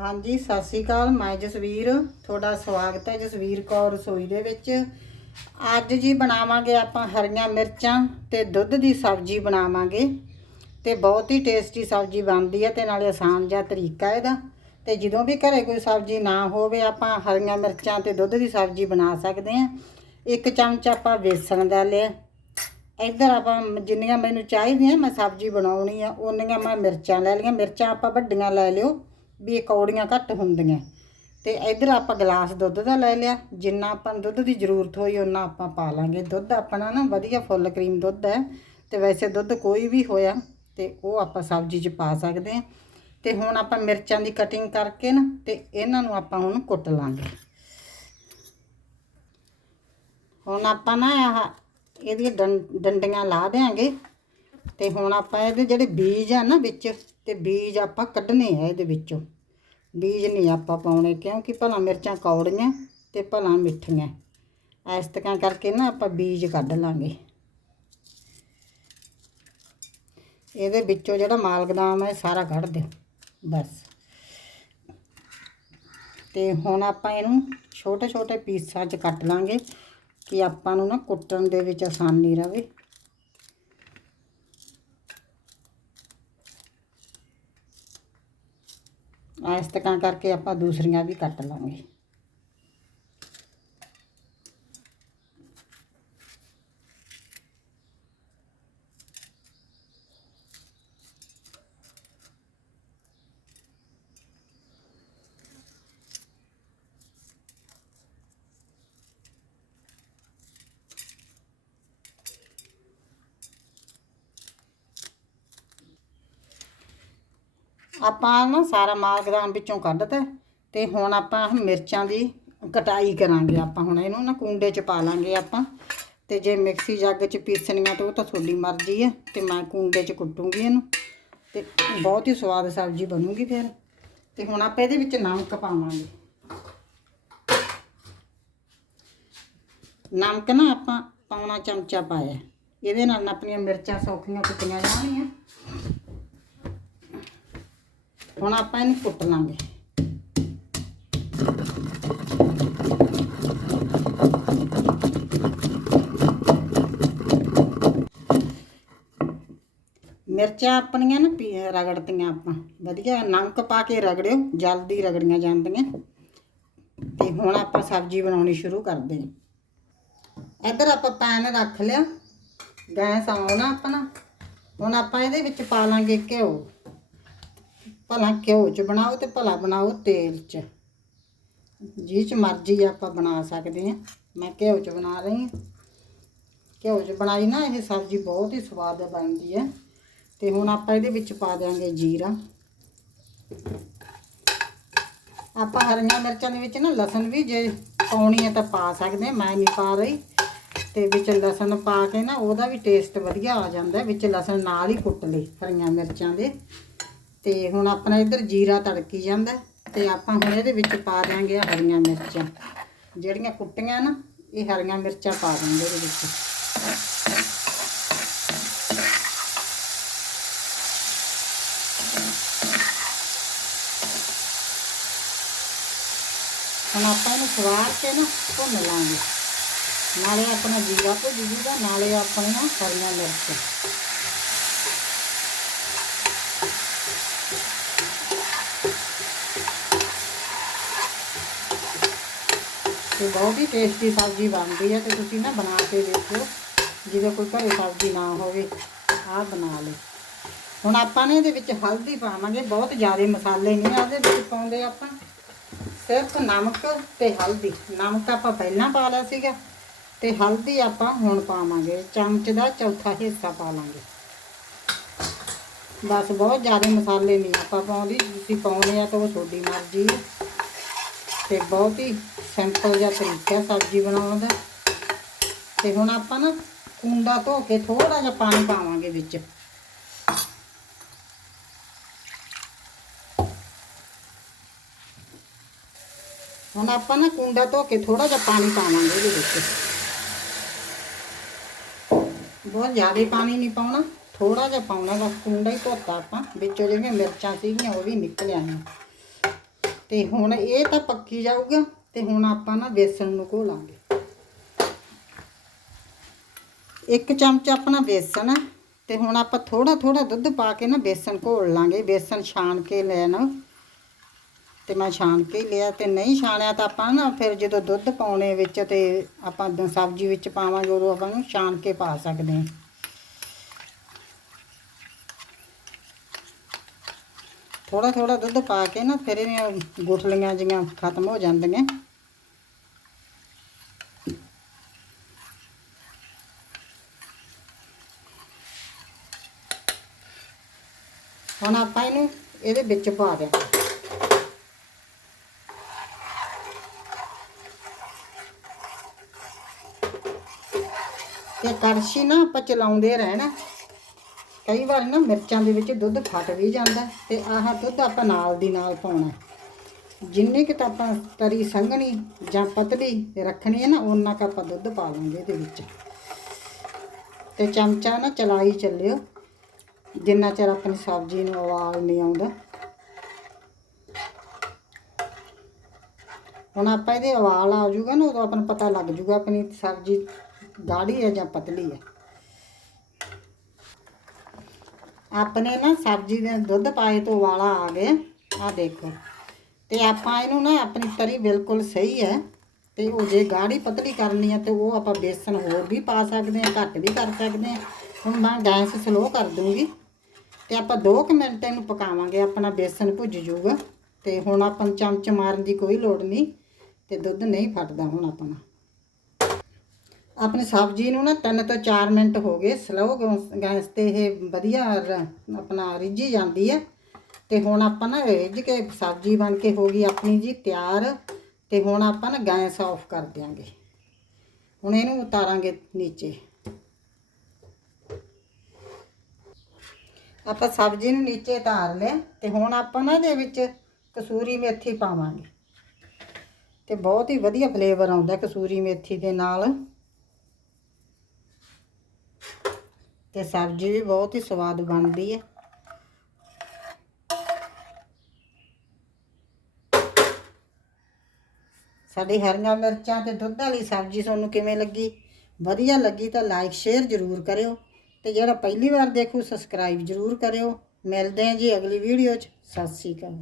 ਹਾਂਜੀ, ਸਤਿ ਸ੍ਰੀ ਅਕਾਲ। ਮੈਂ ਜਸਵੀਰ, ਤੁਹਾਡਾ ਸਵਾਗਤ ਹੈ ਜਸਵੀਰ ਕੌਰ ਰਸੋਈ ਦੇ ਵਿੱਚ। ਅੱਜ ਜੀ ਬਣਾਵਾਂਗੇ ਆਪਾਂ ਹਰੀਆਂ ਮਿਰਚਾਂ ਤੇ ਦੁੱਧ ਦੀ ਸਬਜ਼ੀ ਬਣਾਵਾਂਗੇ ਤੇ ਬਹੁਤ ਹੀ ਟੇਸਟੀ ਸਬਜ਼ੀ ਬਣਦੀ ਹੈ ਤੇ ਨਾਲੇ ਆਸਾਨ ਜਿਹਾ ਤਰੀਕਾ ਇਹਦਾ। ਤੇ ਜਦੋਂ ਵੀ ਘਰੇ ਕੋਈ ਸਬਜ਼ੀ ਨਾ ਹੋਵੇ, ਆਪਾਂ ਹਰੀਆਂ ਮਿਰਚਾਂ ਤੇ ਦੁੱਧ ਦੀ ਸਬਜ਼ੀ ਬਣਾ ਸਕਦੇ ਹਾਂ। ਇੱਕ ਚਮਚ ਆਪਾਂ ਬੇਸਣ ਦਾ ਲਿਆ। ਇੱਧਰ ਆਪਾਂ ਜਿੰਨੀਆਂ ਮੈਨੂੰ ਚਾਹੀਦੀਆਂ, ਮੈਂ ਸਬਜ਼ੀ ਬਣਾਉਣੀ ਆ, ਉਨੀਆਂ ਮੈਂ ਮਿਰਚਾਂ ਲੈ ਲਈਆਂ। ਮਿਰਚਾਂ ਆਪਾਂ ਵੱਡੀਆਂ ਲੈ ਲਿਓ। ਵੀ ਇਹ ਕੌੜੀਆਂ ਘੱਟ ਹੁੰਦੀਆਂ। ਤੇ ਇੱਧਰ ਆਪਾਂ ਗਲਾਸ ਦੁੱਧ ਦਾ ਲੈ ਲਿਆ। ਜਿੰਨਾ ਆਪਾਂ ਨੂੰ ਦੁੱਧ ਦੀ ਜ਼ਰੂਰਤ ਹੋਈ ਉਹਨਾਂ ਆਪਾਂ ਪਾ ਲਾਂਗੇ। ਦੁੱਧ ਆਪਣਾ ਨਾ ਵਧੀਆ ਫੁੱਲ ਕਰੀਮ ਦੁੱਧ ਹੈ। ਤੇ ਵੈਸੇ ਦੁੱਧ ਕੋਈ ਵੀ ਹੋਇਆ, ਤੇ ਉਹ ਆਪਾਂ ਸਬਜ਼ੀ 'ਚ ਪਾ ਸਕਦੇ ਹਾਂ। ਤੇ ਹੁਣ ਆਪਾਂ ਮਿਰਚਾਂ ਦੀ ਕਟਿੰਗ ਕਰਕੇ ਨਾ, ਤੇ ਇਹਨਾਂ ਨੂੰ ਆਪਾਂ ਹੁਣ ਕੁੱਟ ਲਾਂਗੇ। ਹੁਣ ਆਪਾਂ ਨਾ ਆਹ ਇਹਦੀਆਂ ਡੰ- ਡੰਡੀਆਂ ਲਾ ਦੇਾਂਗੇ ਤੇ ਹੁਣ ਆਪਾਂ ਇਹਦੇ ਜਿਹੜੇ ਬੀਜ ਆ ਨਾ ਵਿੱਚ ਤੇ ਬੀਜ ਆਪਾਂ ਕੱਢਨੇ ਆ ਇਹਦੇ ਵਿੱਚੋਂ। ਬੀਜ ਨਹੀਂ ਆਪਾਂ ਪਾਉਣੇ, ਕਿਉਂਕਿ ਭਲਾ ਮਿਰਚਾਂ ਕੌੜੀਆਂ ਤੇ ਭਲਾ ਮਿੱਠੀਆਂ। ਇਸ ਤਰ੍ਹਾਂ ਕਰਕੇ ਨਾ ਆਪਾਂ ਬੀਜ ਕੱਢ ਲਾਂਗੇ। ਇਹਦੇ ਵਿੱਚੋਂ ਜਿਹੜਾ ਮਾਲਗਦਾਮ ਹੈ ਸਾਰਾ ਕੱਢ ਦਿਓ, ਬਸ। ਤੇ ਹੁਣ ਆਪਾਂ ਇਹਨੂੰ ਛੋਟੇ ਛੋਟੇ ਪੀਸਾਂ 'ਚ ਕੱਟ ਲਾਂਗੇ, ਕਿ ਆਪਾਂ ਨੂੰ ਨਾ ਕੁੱਟਣ ਦੇ ਵਿੱਚ ਆਸਾਨੀ ਰਹੇ ਇਸ ਤਰ੍ਹਾਂ ਕਰਕੇ ਆਪਾਂ ਦੂਸਰੀਆਂ ਵੀ ਕੱਟ ਲਾਂਗੇ। ਆਪਾਂ ਨਾ ਸਾਰਾ ਮਾਲਗਦਾਮ ਵਿੱਚੋਂ ਕੱਢਤਾ ਤੇ ਹੁਣ ਆਪਾਂ ਮਿਰਚਾਂ ਦੀ ਕਟਾਈ ਕਰਾਂਗੇ ਆਪਾਂ ਹੁਣ, ਇਹਨੂੰ ਨਾ ਕੁੰਡੇ 'ਚ ਪਾ ਲਾਂਗੇ ਆਪਾਂ। ਤੇ ਜੇ ਮਿਕਸੀ ਜੱਗ 'ਚ ਪੀਸਣੀਆਂ ਤਾਂ ਉਹ ਤਾਂ ਤੁਹਾਡੀ ਮਰਜ਼ੀ ਹੈ ਤੇ ਮੈਂ ਕੁੰਡੇ 'ਚ ਕੁੱਟੂੰਗੀ ਇਹਨੂੰ। ਤੇ ਬਹੁਤ ਹੀ ਸਵਾਦ ਸਬਜ਼ੀ ਬਣੂਗੀ ਫਿਰ। ਤੇ ਹੁਣ ਆਪਾਂ ਇਹਦੇ ਵਿੱਚ ਨਮਕ ਪਾਵਾਂਗੇ। ਨਮਕ ਨਾ ਆਪਾਂ ਪੌਣਾ ਚਮਚਾ ਪਾਇਆ। ਇਹਦੇ ਨਾਲ ਆਪਣੀਆਂ ਮਿਰਚਾਂ ਸੌਖੀਆਂ ਕੁੱਟੀਆਂ ਜਾਣਗੀਆਂ। ਹੁਣ ਆਪਾਂ ਇਹਨੂੰ ਕੁੱਟ ਲਾਂਗੇ। ਮਿਰਚਾਂ ਆਪਣੀਆਂ ਨਾ ਪੀ- ਰਗੜਤੀਆਂ ਆਪਾਂ। ਵਧੀਆ, ਨਮਕ ਪਾ ਕੇ ਰਗੜਿਓ, ਜਲਦੀ ਰਗੜੀਆਂ ਜਾਂਦੀਆਂ। ਤੇ ਹੁਣ ਆਪਾਂ ਸਬਜ਼ੀ ਬਣਾਉਣੀ ਸ਼ੁਰੂ ਕਰਦੇ ਹਾਂ। ਇੱਧਰ ਆਪਾਂ ਪੈਨ ਰੱਖ ਲਿਆ। ਗੈਸ ਆਉਣਾ ਆਪਣਾ। ਹੁਣ ਆਪਾਂ ਇਹਦੇ ਵਿੱਚ ਪਾ ਲਾਂਗੇ ਘਿਓ। ਭਲਾ ਘਿਓ ਚ ਬਣਾਓ ਤੇ ਭਲਾ ਬਣਾਓ ਤੇਲ ਚ। ਜਿਹ ਚ ਮਰਜ਼ੀ ਆਪਾਂ ਬਣਾ ਸਕਦੇ ਹਾਂ। ਮੈਂ ਘਿਓ ਚ ਬਣਾ ਰਹੀ ਹਾਂ। ਘਿਓ ਚ ਬਣਾਈ ਨਾ, ਇਹ ਸਬਜ਼ੀ ਬਹੁਤ ਹੀ ਸਵਾਦ ਬਣਦੀ ਹੈ। ਤੇ ਹੁਣ ਆਪਾਂ ਇਹਦੇ ਵਿੱਚ ਪਾ ਦਿਆਂਗੇ ਜੀਰਾ। ਆਪਾਂ ਹਰੀਆਂ ਮਿਰਚਾਂ ਦੇ ਵਿੱਚ ਨਾ ਲਸਣ ਵੀ ਜੇ ਪਾਉਣੀ ਹੈ ਤਾਂ ਪਾ ਸਕਦੇ ਹਾਂ, ਮੈਂ ਨਹੀਂ ਪਾ ਰਹੀ। ਤੇ ਵਿੱਚ ਲਸਣ ਪਾ ਕੇ ਨਾ ਉਹਦਾ ਵੀ ਟੇਸਟ ਵਧੀਆ ਆ ਜਾਂਦਾ ਵਿੱਚ ਲਸਣ ਨਾਲ ਹੀ ਕੁੱਟ ਲਈ ਹਰੀਆਂ ਮਿਰਚਾਂ ਦੇ। ਤੇ ਹੁਣ ਆਪਣਾ ਇੱਧਰ ਜੀਰਾ ਤੜਕੀ ਜਾਂਦਾ ਤੇ ਆਪਾਂ ਹੁਣ ਇਹਦੇ ਵਿੱਚ ਪਾ ਦਿਆਂਗੇ ਹਰੀਆਂ ਮਿਰਚਾਂ। ਜਿਹੜੀਆਂ ਕੁੱਟੀਆਂ ਨਾ, ਇਹ ਹਰੀਆਂ ਮਿਰਚਾਂ ਪਾ ਦਾਂਗੇ ਇਹਦੇ ਵਿੱਚ। ਹੁਣ ਆਪਾਂ ਇਹਨੂੰ ਸਵਾਰ ਕੇ ਨਾ ਭੁੰਨ ਲਾਂਗੇ। ਨਾਲੇ ਆਪਣਾ ਜੀਰਾ ਭੁੱਜ ਜੂਗਾ, ਨਾਲੇ ਆਪਣੀਆਂ ਹਰੀਆਂ ਮਿਰਚ। ਤੇ ਬਹੁਤ ਹੀ ਟੇਸਟੀ ਸਬਜ਼ੀ ਬਣਦੀ ਹੈ ਤੇ ਤੁਸੀਂ ਨਾ ਬਣਾ ਕੇ ਦੇਖਿਓ, ਜਿਹਦੇ ਕੋਈ ਘਰੇ ਸਬਜ਼ੀ ਨਾ ਹੋਵੇ, ਆਹ ਬਣਾ ਲਓ। ਹੁਣ ਆਪਾਂ ਨੇ ਇਹਦੇ ਵਿੱਚ ਹਲਦੀ ਪਾਵਾਂਗੇ, ਬਹੁਤ ਜ਼ਿਆਦਾ ਮਸਾਲੇ ਨਹੀਂ ਆ ਵਿੱਚ ਪਾਉਂਦੇ ਆਪਾਂ। ਸਿਰਫ ਨਮਕ ਤੇ ਹਲਦੀ, ਨਮਕ ਆਪਾਂ ਪਹਿਲਾਂ ਪਾ ਲਿਆ ਸੀਗਾ, ਤੇ ਹਲਦੀ ਆਪਾਂ ਹੁਣ ਪਾਵਾਂਗੇ, ਚਮਚ ਦਾ ਚੌਥਾ ਹਿੱਸਾ ਪਾ ਲਾਂਗੇ। ਬਸ ਬਹੁਤ ਜ਼ਿਆਦਾ ਮਸਾਲੇ ਨਹੀਂ ਆਪਾਂ ਪਾਉਂਦੀ, ਤੁਸੀਂ ਪਾਉਣੇ ਆ ਤਾਂ ਉਹ ਤੁਹਾਡੀ ਮਰਜ਼ੀ ਤੇ ਬਹੁਤ ਹੀ ਸਿੰਪਲ ਜਿਹਾ ਤਰੀਕਾ ਸਬਜ਼ੀ ਬਣਾਉਣ ਦਾ। ਤੇ ਹੁਣ ਆਪਾਂ ਨਾ ਕੁੰਡਾ ਧੋ ਕੇ ਥੋੜਾ ਜਿਹਾ ਪਾਣੀ ਪਾਵਾਂਗੇ ਵਿੱਚ। ਹੁਣ ਆਪਾਂ ਨਾ ਕੁੰਡਾ ਧੋ ਕੇ ਥੋੜਾ ਜਿਹਾ ਪਾਣੀ ਪਾਵਾਂਗੇ ਇਹਦੇ ਵਿੱਚ। ਬਹੁਤ ਜ਼ਿਆਦਾ ਪਾਣੀ ਨਹੀਂ ਪਾਉਣਾ ਥੋੜਾ ਜਿਹਾ ਪਾਉਣਾ, ਬਸ ਕੁੰਡਾ ਹੀ ਧੋਤਾ ਆਪਾਂ। ਵਿੱਚੋਂ ਜਿਹੜੀਆਂ ਮਿਰਚਾਂ ਸੀਗੀਆਂ, ਉਹ ਵੀ ਨਿਕਲ ਆਈਆਂ ਤੇ ਹੁਣ ਇਹ ਤਾਂ ਪੱਕੀ ਜਾਊਗਾ ਤੇ ਹੁਣ ਆਪਾਂ ਨਾ ਬੇਸਣ ਨੂੰ ਘੋਲਾਂਗੇ। ਇੱਕ ਚਮਚ ਆਪਣਾ ਬੇਸਣ ਆ ਤੇ ਹੁਣ ਆਪਾਂ ਥੋੜਾ ਥੋੜਾ ਦੁੱਧ ਪਾ ਕੇ ਨਾ ਬੇਸਣ ਘੋਲ ਲਾਂਗੇ। ਬੇਸਣ ਛਾਣ ਕੇ ਲੈਣਾ। ਤੇ ਮੈਂ ਛਾਣ ਕੇ ਹੀ ਲਿਆ ਤੇ ਨਹੀਂ ਛਾਣਿਆ ਤਾਂ ਆਪਾਂ ਨਾ ਫਿਰ ਜਦੋਂ ਦੁੱਧ ਪਾਉਣੇ ਵਿੱਚ ਤੇ ਆਪਾਂ ਦ- ਸਬਜ਼ੀ ਵਿੱਚ ਪਾਵਾਂਗੇ ਉਦੋਂ ਆਪਾਂ ਨੂੰ ਛਾਣ ਕੇ ਪਾ ਸਕਦੇ ਹਾਂ। ਥੋੜਾ ਥੋੜਾ ਦੁੱਧ ਪਾ ਕੇ ਨਾ ਫਿਰ ਇਹਦੀਆਂ ਗੁਠਲੀਆਂ ਜੀਆਂ ਖਤਮ ਹੋ ਜਾਂਦੀਆਂ। ਹੁਣ ਆਪਾਂ ਇਹਨੂੰ ਇਹਦੇ ਵਿੱਚ ਪਾ ਦਿਆਂ। ਤੇ ਕੜਛੀ ਨਾ ਆਪਾਂ ਚਲਾਉਂਦੇ ਰਹਿਣਾ। ਕਈ ਵਾਰ ਨਾ ਮਿਰਚਾਂ ਦੇ ਵਿੱਚ ਦੁੱਧ ਫਟ ਵੀ ਜਾਂਦਾ ਤੇ ਆਹ ਦੁੱਧ ਆਪਾਂ ਨਾਲ ਦੀ ਨਾਲ ਪਾਉਣਾ ਜਿੰਨੇ ਕਿ ਤਾਂ ਆਪਾਂ ਤਰੀ ਸੰਘਣੀ ਜਾਂ ਪਤਲੀ ਰੱਖਣੀ ਹੈ ਨਾ ਉਹਨਾਂ ਕ ਆਪਾਂ ਦੁੱਧ ਪਾ ਲਾਂਗੇ ਇਹਦੇ ਵਿੱਚ। ਤੇ ਚਮਚਾ ਨਾ ਚਲਾਈ ਚੱਲਿਓ। ਜਿੰਨਾ ਚਿਰ ਆਪਣੀ ਸਬਜ਼ੀ ਨੂੰ ਉਬਾਲ ਨਹੀਂ ਆਉਂਦਾ। ਹੁਣ ਆਪਾਂ ਇਹਦੇ ਉਬਾਲ ਆ ਜਾਊਗਾ ਨਾ, ਉਦੋਂ ਆਪਾਂ ਨੂੰ ਪਤਾ ਲੱਗ ਜਾਊਗਾ ਆਪਣੀ ਸਬਜ਼ੀ ਗਾੜੀ ਹੈ ਜਾਂ ਪਤਲੀ ਹੈ। ਆਪਣੇ ਨਾ ਸਬਜ਼ੀ ਦੇ ਦੁੱਧ ਪਾਏ ਤੋਂ ਉਬਾਲਾ ਆ ਗਿਆ ਆ ਦੇਖੋ। ਤੇ ਆਪਾਂ ਇਹਨੂੰ ਨਾ ਆਪਣੀ ਤਰੀ ਬਿਲਕੁਲ ਸਹੀ ਹੈ। ਤੇ ਉਹ ਜੇ ਗਾੜੀ ਪਤਲੀ ਕਰਨੀ ਹੈ ਤੇ ਉਹ ਆਪਾਂ ਬੇਸਨ ਹੋਰ ਵੀ ਪਾ ਸਕਦੇ ਹਾਂ, ਘੱਟ ਵੀ ਕਰ ਸਕਦੇ ਹਾਂ। ਹੁਣ ਮੈਂ ਗੈਸ ਸਲੋ ਕਰ ਦੂੰਗੀ। ਤੇ ਆਪਾਂ 2 ਮਿੰਟ ਇਹਨੂੰ ਪਕਾਵਾਂਗੇ, ਆਪਣਾ ਬੇਸਨ ਭੁੱਜ ਜਾਊਗਾ। ਤੇ ਹੁਣ ਆਪਾਂ ਨੂੰ ਚਮਚ ਮਾਰਨ ਦੀ ਕੋਈ ਲੋੜ ਨਹੀਂ। ਤੇ ਦੁੱਧ ਨਹੀਂ ਫਟਦਾ ਹੁਣ ਆਪਣਾ। ਆਪਣੀ ਸਬਜ਼ੀ ਨੂੰ ਨਾ 3 ਤੋਂ 4 ਮਿੰਟ ਹੋ ਗਏ ਸਲੋ ਗੈਸ ਤੇ ਇਹ ਵਧੀਆ ਰ- ਆਪਣਾ ਰਿੱਝੀ ਜਾਂਦੀ ਹੈ। ਤੇ ਹੁਣ ਆਪਾਂ ਨਾ ਰਿੱਝ ਕੇ ਸਬਜ਼ੀ ਬਣ ਕੇ ਹੋ ਗਈ ਆਪਣੀ ਜੀ ਤਿਆਰ। ਤੇ ਹੁਣ ਆਪਾਂ ਨਾ ਗੈਸ ਆਫ ਕਰ ਦਿਆਂਗੇ। ਹੁਣ ਇਹਨੂੰ ਉਤਾਰਾਂਗੇ ਨੀਚੇ। ਆਪਾਂ ਸਬਜ਼ੀ ਨੂੰ ਨੀਚੇ ਉਤਾਰ ਲਿਆ ਤੇ ਹੁਣ ਆਪਾਂ ਨਾ ਇਹਦੇ ਵਿੱਚ ਕਸੂਰੀ ਮੇਥੀ ਪਾਵਾਂਗੇ। ਤੇ ਬਹੁਤ ਹੀ ਵਧੀਆ ਫਲੇਵਰ ਆਉਂਦਾ ਕਸੂਰੀ ਮੇਥੀ ਦੇ ਨਾਲ। ਤੇ ਸਬਜ਼ੀ ਵੀ ਬਹੁਤ ਹੀ ਸਵਾਦ ਬਣਦੀ ਹੈ ਸਾਡੀ ਹਰੀਆਂ ਮਿਰਚਾਂ ਤੇ ਦੁੱਧ ਵਾਲੀ ਸਬਜ਼ੀ ਤੁਹਾਨੂੰ ਕਿਵੇਂ ਲੱਗੀ? ਵਧੀਆ ਲੱਗੀ ਤਾਂ ਲਾਈਕ ਸ਼ੇਅਰ ਜ਼ਰੂਰ ਕਰਿਓ ਤੇ ਜਿਹੜਾ ਪਹਿਲੀ ਵਾਰ ਦੇਖੂ ਸਬਸਕ੍ਰਾਈਬ ਜ਼ਰੂਰ ਕਰਿਓ। ਮਿਲਦੇ ਹਾਂ ਜੀ ਅਗਲੀ ਵੀਡੀਓ 'ਚ। ਸਤਿ ਸ਼੍ਰੀ ਅਕਾਲ।